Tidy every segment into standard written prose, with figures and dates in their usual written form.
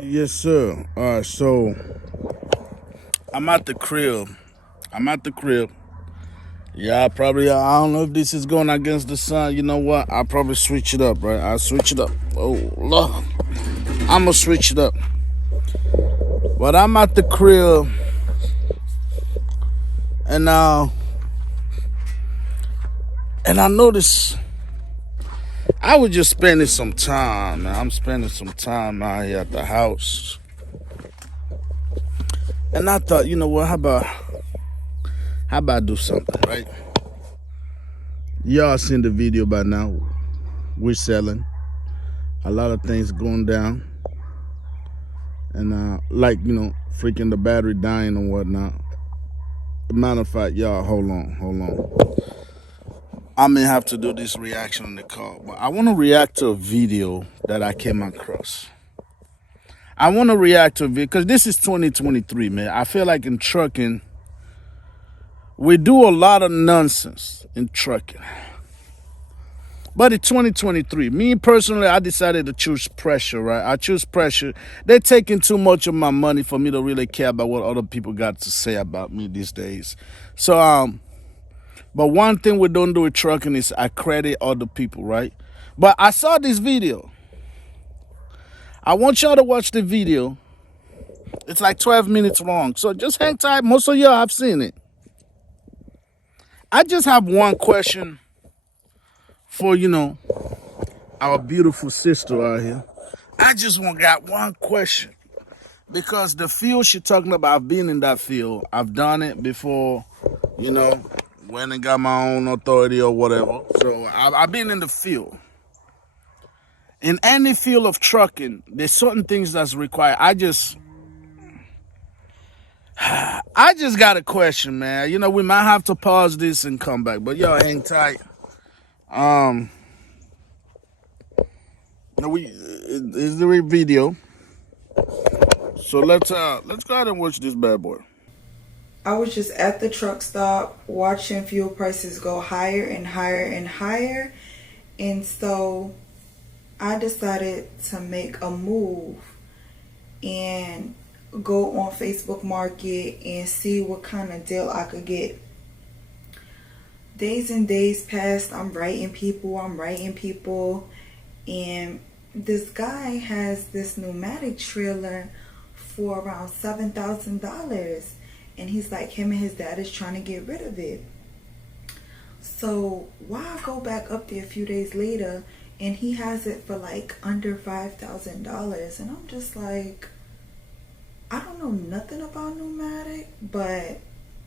Yes, sir. All right, so I'm at the crib. Yeah, I don't know if this is going against the sun. You know what? I'll probably switch it up, right? I'll switch it up. Oh, Lord. I'm going to switch it up. But I'm at the crib, and I noticed I was just spending some time, man. I'm spending some time out here at the house. And I thought, you know what, how about I do something, right? Y'all seen the video by now. We're selling. A lot of things going down. And freaking the battery dying and whatnot. Matter of fact, y'all, hold on. I may have to do this reaction on the call, but I want to react to a video that I came across. I want to react to a video because this is 2023, man. I feel like in trucking, we do a lot of nonsense in trucking. But in 2023, me personally, I decided to choose pressure, right? I choose pressure. They're taking too much of my money for me to really care about what other people got to say about me these days. So, but one thing we don't do with trucking is I credit other people, right? But I saw this video. I want y'all to watch the video. It's like 12 minutes long. So just hang tight. Most of y'all have seen it. I just have one question for, our beautiful sister out here. I just got one question. Because the field she's talking about, I've been in that field. I've done it before, went and got my own authority or whatever. So I've been in the field. In any field of trucking, there's certain things that's required. I just got a question, man. We might have to pause this and come back, but y'all hang tight. It's the video. So let's go ahead and watch this bad boy. I was just at the truck stop watching fuel prices go higher and higher and higher. And so I decided to make a move and go on Facebook Market and see what kind of deal I could get. Days and days passed. I'm writing people. And this guy has this pneumatic trailer for around $7,000. And he's like, him and his dad is trying to get rid of it. So why I go back up there a few days later and he has it for like under $5,000. And I'm just like, I don't know nothing about Pneumatic, but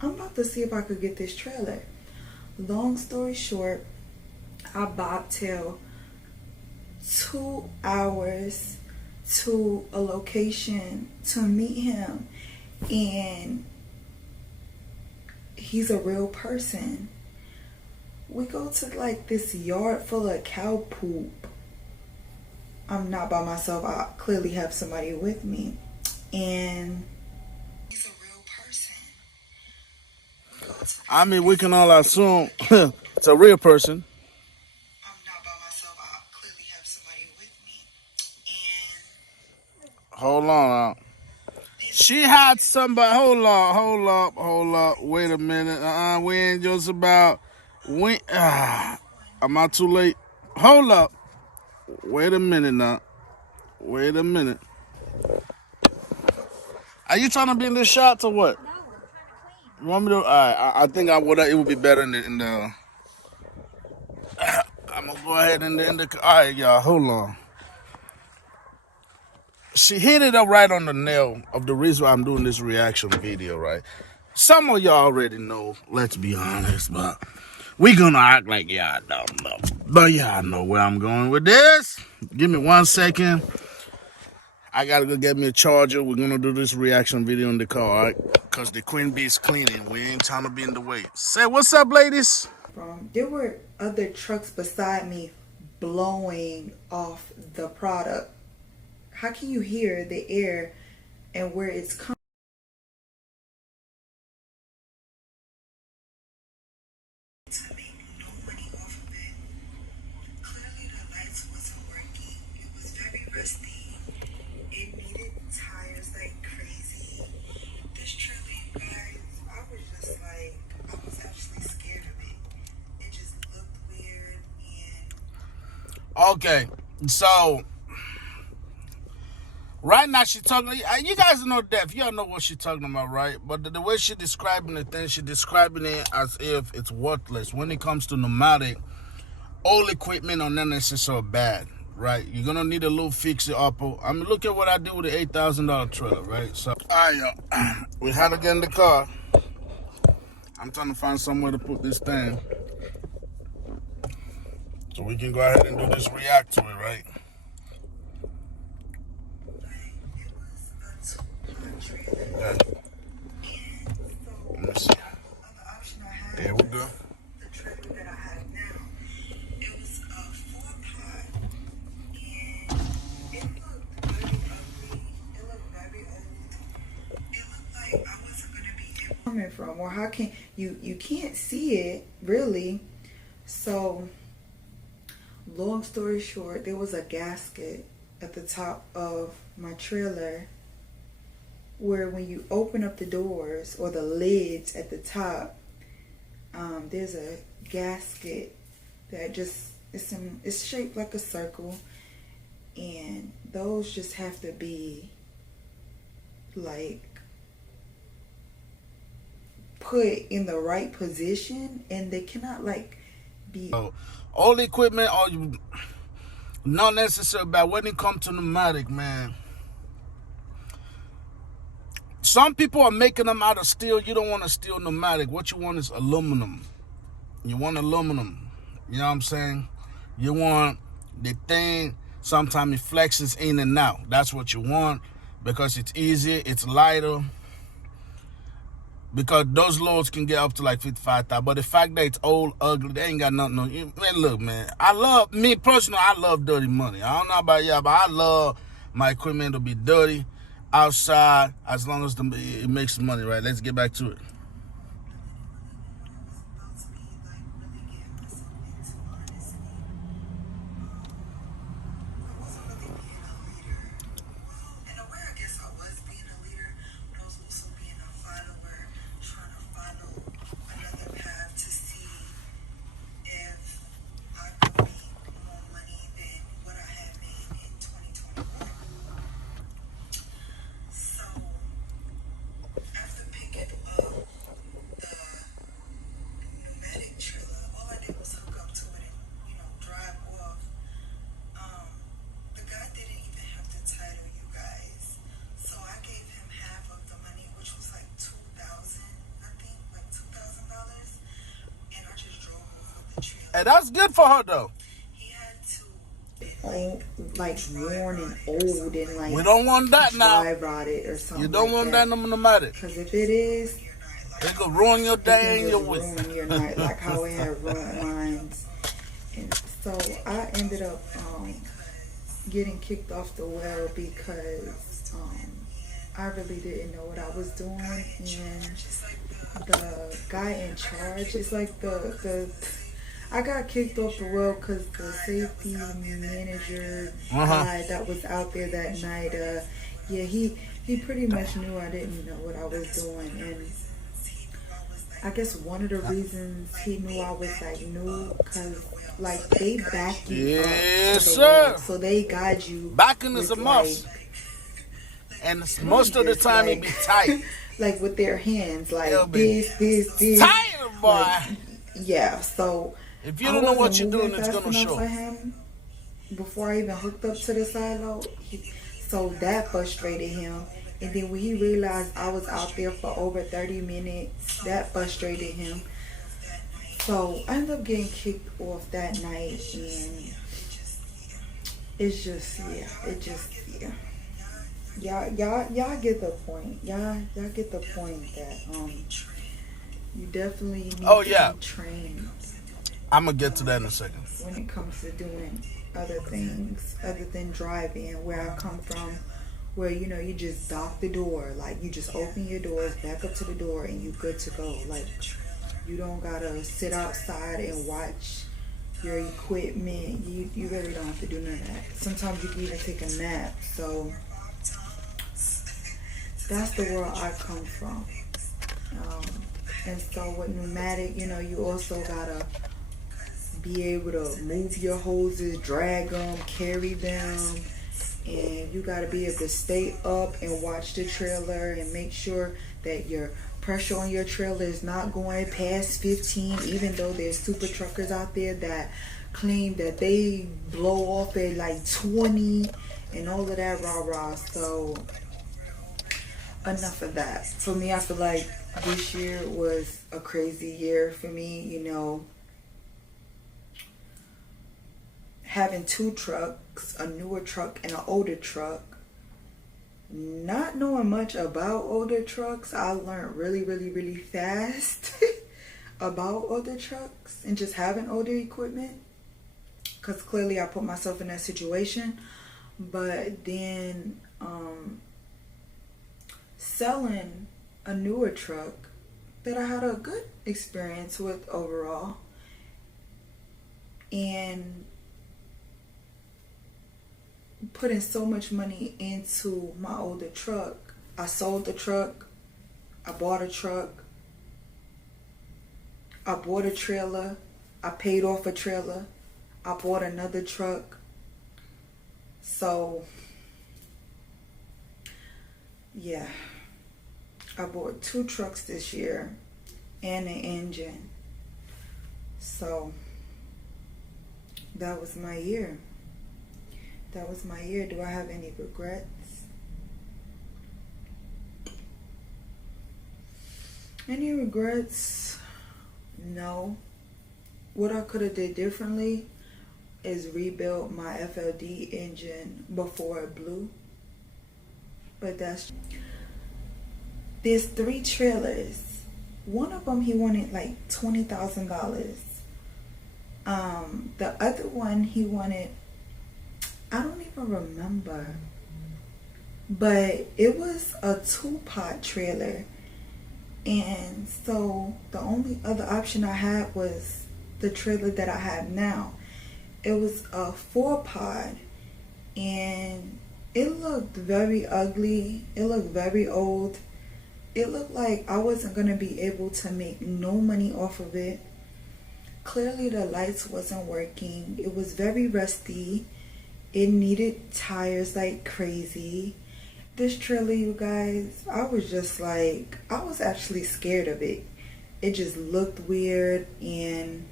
I'm about to see if I could get this trailer. Long story short, I bobtail 2 hours to a location to meet him, and he's a real person. We go to like this yard full of cow poop. I'm not by myself. I clearly have somebody with me. And he's a real person. I mean, we can all assume it's a real person. I'm not by myself. I clearly have somebody with me. And Hold on. She had somebody. Hold up. Wait a minute. We ain't just about. Am I too late? Hold up. Wait a minute now. Wait a minute. Are you trying to be in this shot or what? No, I'm trying to clean. You want me to? All right. I think I would. It would be better in the. I'm gonna go ahead and in the. All right, y'all. Hold on. She hit it up right on the nail of the reason why I'm doing this reaction video, right? Some of y'all already know, let's be honest, but we gonna act like y'all don't know. But y'all know where I'm going with this. Give me 1 second. I gotta go get me a charger. We're gonna do this reaction video in the car, all right? Because the queen bee is cleaning. We ain't trying to be in the way. Say, what's up, ladies? there were other trucks beside me blowing off the product. How can you hear the air and where it's coming? To make no money off of it. Clearly the lights wasn't working. It was very rusty. It needed Okay, so right now she talking. You guys know deaf. Y'all know what she talking about, right? But the way she describing the thing, she describing it as if it's worthless. When it comes to pneumatic, all equipment are not necessarily bad, right? You're gonna need a little fix it up. I mean, look at what I did with the $8,000 trailer, right? So, all right, y'all. We had to get in the car. I'm trying to find somewhere to put this thing so we can go ahead and do this react to it, right? Okay. Let me see. There we go. The trailer that I have now, it was a 4-pot, and it looked very ugly. It looked very old. It looked like I wasn't gonna be able coming from, or how can you can't see it really. So long story short, there was a gasket at the top of my trailer where when you open up the doors or the lids at the top, there's a gasket that just it's shaped like a circle, and those just have to be like put in the right position, and they cannot like be all the equipment are not necessarily bad. When it comes to pneumatic, man, some people are making them out of steel. You don't want a steel pneumatic. What you want is aluminum. You want aluminum. You know what I'm saying? You want the thing, sometimes it flexes in and out. That's what you want, because it's easier, it's lighter. Because those loads can get up to like 55,000. But the fact that it's old, ugly, they ain't got nothing on you. Man, look, man. Me personally, I love dirty money. I don't know about y'all, but I love my equipment to be dirty outside as long as it makes money, right? Let's get back to it. Hey, that's good for her though. Like worn and old and like we don't want that now. Dry rotted or something. You don't like want that in pneumatic. Because if it is, it could ruin your day and your week. Ruin your night, like how it had ruined lines. And so I ended up getting kicked off the well because I really didn't know what I was doing, and the guy in charge, it's like I got kicked off the well because the safety manager guy that was out there that night, he pretty much knew I didn't know what I was doing, and I guess one of the reasons he knew I was like new, because like they back you up to the well, so they guide you. Backing is a must, and most of the time it be tight, like with their hands, like this, tight, boy. Like, yeah, so. If you don't know what you're doing, it's gonna show. Before I even hooked up to the silo, so that frustrated him. And then when he realized I was out there for over 30 minutes, that frustrated him. So I ended up getting kicked off that night, and it's just Y'all get the point. Y'all get the point that you definitely need to be trained. I'm going to get to that in a second. When it comes to doing other things other than driving, where I come from, where, you just dock the door. Like, you just open your doors, back up to the door, and you good to go. Like, you don't got to sit outside and watch your equipment. You really don't have to do none of that. Sometimes you can even take a nap. So, that's the world I come from. And so with pneumatic, you also got to be able to move your hoses, drag them, carry them, and you got to be able to stay up and watch the trailer and make sure that your pressure on your trailer is not going past 15, even though there's super truckers out there that claim that they blow off at like 20 and all of that rah-rah. So enough of that. For me, I feel like this year was a crazy year for me, you know. Having two trucks, a newer truck and an older truck. Not knowing much about older trucks, I learned really, really, really fast about older trucks and just having older equipment. Because clearly I put myself in that situation. But then selling a newer truck that I had a good experience with overall. And putting so much money into my older truck. I sold the truck. I bought a truck. I bought a trailer. I paid off a trailer. I bought another truck. So, yeah. I bought 2 trucks this year and an engine. So, that was my year. That was my year. Do I have any regrets? Any regrets? No. What I could have did differently is rebuild my FLD engine before it blew. But there's 3 trailers. One of them he wanted like $20,000. The other one he wanted, I don't even remember, but it was a 2-pot trailer. And so the only other option I had was the trailer that I have now. It was a 4-pot and it looked very ugly. It looked very old. It looked like I wasn't going to be able to make no money off of it. Clearly the lights wasn't working. It was very rusty. It needed tires like crazy. This trailer, you guys, I was just like, I was actually scared of it. It just looked weird and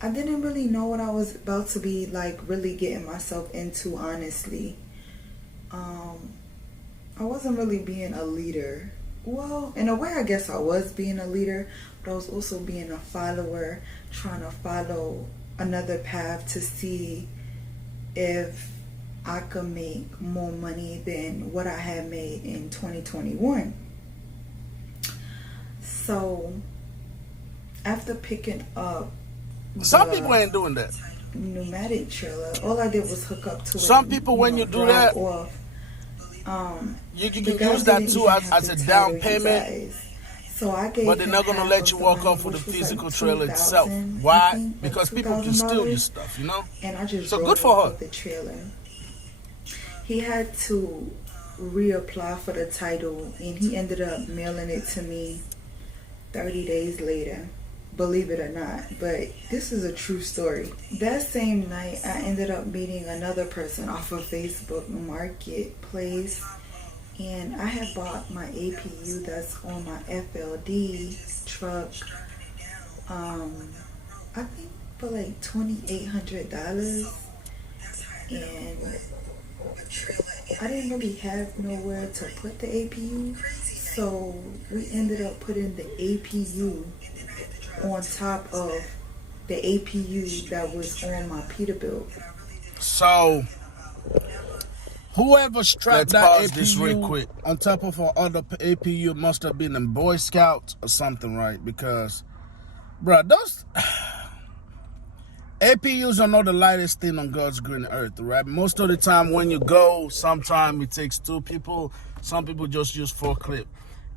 I didn't really know what I was about to be like really getting myself into, honestly. I wasn't really being a leader. Well, in a way, I guess I was being a leader, but I was also being a follower, trying to follow another path to see if I could make more money than what I had made in 2021. So, after picking up Some people ain't doing that. pneumatic trailer, all I did was hook up to it. Some people, when you do that, off. you can use that too as a down payment. So I gave But they're not him gonna half let of you the walk money, off with the which was physical like trailer 2,000, itself. I Why? think, like Because people can steal your $2,000. stuff, you know? And I just So drove good for off her. with the trailer. He had to reapply for the title, and he ended up mailing it to me 30 days later. Believe it or not, but this is a true story. That same night, I ended up meeting another person off of Facebook Marketplace, and I had bought my APU that's on my FLD truck. I think for like $2,800, and I didn't really have nowhere to put the APU, so we ended up putting the APU on top of the APU that was on my Peterbilt. So, whoever strapped that APU this real quick on top of our other APU must have been in Boy Scouts or something, right? Because, bro, those APUs are not the lightest thing on God's green earth, right? Most of the time when you go, sometimes it takes 2 people. Some people just use forklift.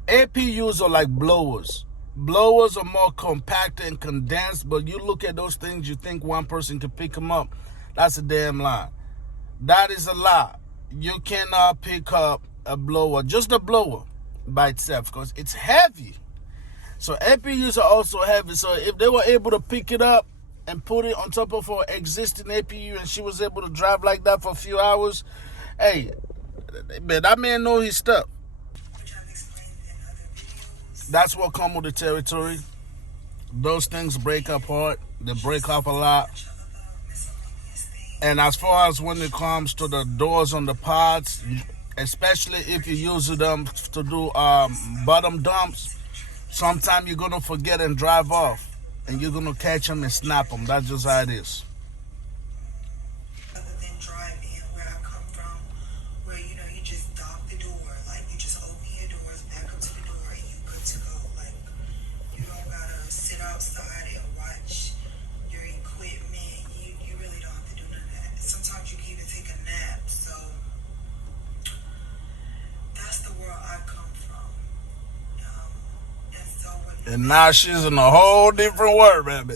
APUs are like blowers. Blowers are more compact and condensed, but you look at those things, you think one person can pick them up. That's a damn lie. That is a lie. You cannot pick up a blower, just a blower by itself, because it's heavy. So APUs are also heavy. So if they were able to pick it up, and put it on top of her existing APU, and she was able to drive like that for a few hours. Hey, man, that man know his stuff. That's what comes with the territory. Those things break apart. They break up a lot. And as far as when it comes to the doors on the pods, especially if you use them to do bottom dumps, sometimes you're going to forget and drive off. And you're going to catch them and snap them. That's just how it is. Other than drive-in where I come from, where you know you just dock the door, like you just open your doors, back up to the door, and you good to go. Like you don't gotta sit outside and watch your equipment. You really don't have to do none of that. Sometimes you can even take a nap. So that's the world I come from. And so And now she's in a whole different world, baby.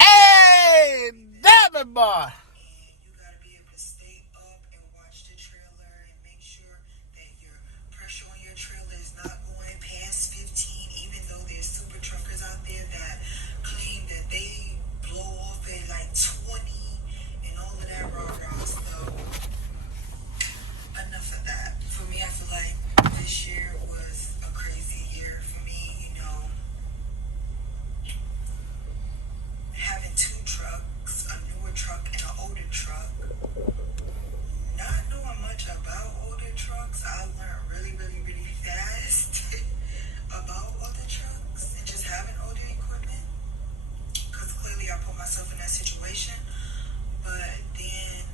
Hey, damn it, boy. you gotta be able to stay up and watch the trailer and make sure that your pressure on your trailer is not going past 15, even though there's super truckers out there that claim that they blow off at like 20 and all of that rah-rah. So enough of that. For me, I feel like this year was a crazy year for me, you know. Having two trucks, a newer truck and an older truck. Not knowing much about older trucks, I learned really, really, really fast about older trucks and just having older equipment. Because clearly I put myself in that situation. But then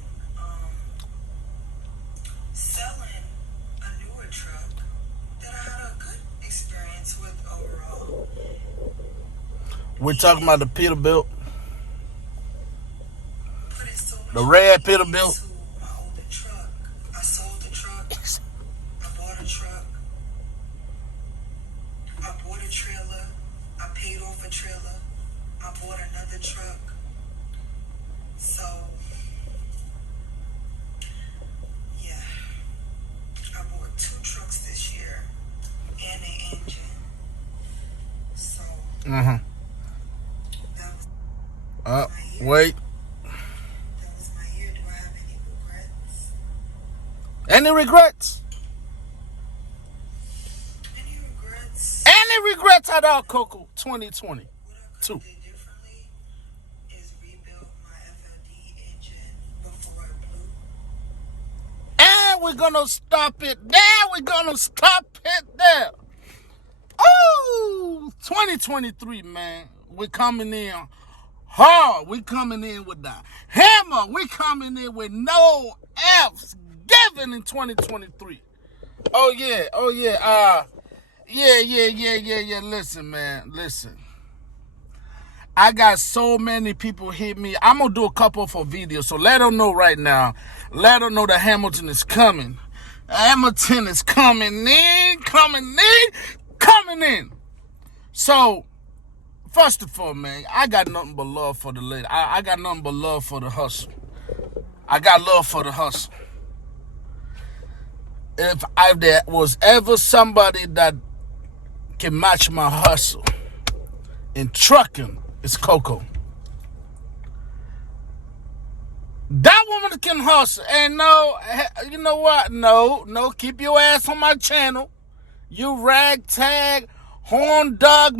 selling a newer truck that I had a good experience with overall. We're talking about the Peterbilt, Put it so much the red money Peterbilt. into my older truck. I sold the truck. I bought a truck. I bought a trailer. I paid off a trailer. I bought another truck. So, yeah. I bought two trucks this year and an engine. So, Uh-huh. that was Uh, my year. wait. That was my year. Do I have any regrets? Any regrets? Any regrets? Any regrets at all, Coco? 2020. What I Two. could have did differently is rebuild my FLD engine before it blew. And we're going to stop it there. We're going to stop it there. Oh, 2023, man. We're coming in hard. We're coming in with the hammer. We're coming in with no F's given in 2023. Oh, yeah. Oh, yeah. Yeah. Listen, man. Listen. I got so many people hit me. I'm going to do a couple for videos. So let them know right now. Let them know that Hamilton is coming. Hamilton is coming in. So, first of all, man, I got nothing but love for the lady. I got nothing but love for the hustle. I got love for the hustle. If there was ever somebody that can match my hustle in trucking, it's Coco. That woman can hustle. And no, you know what? No, keep your ass on my channel. You ragtag, horn dog,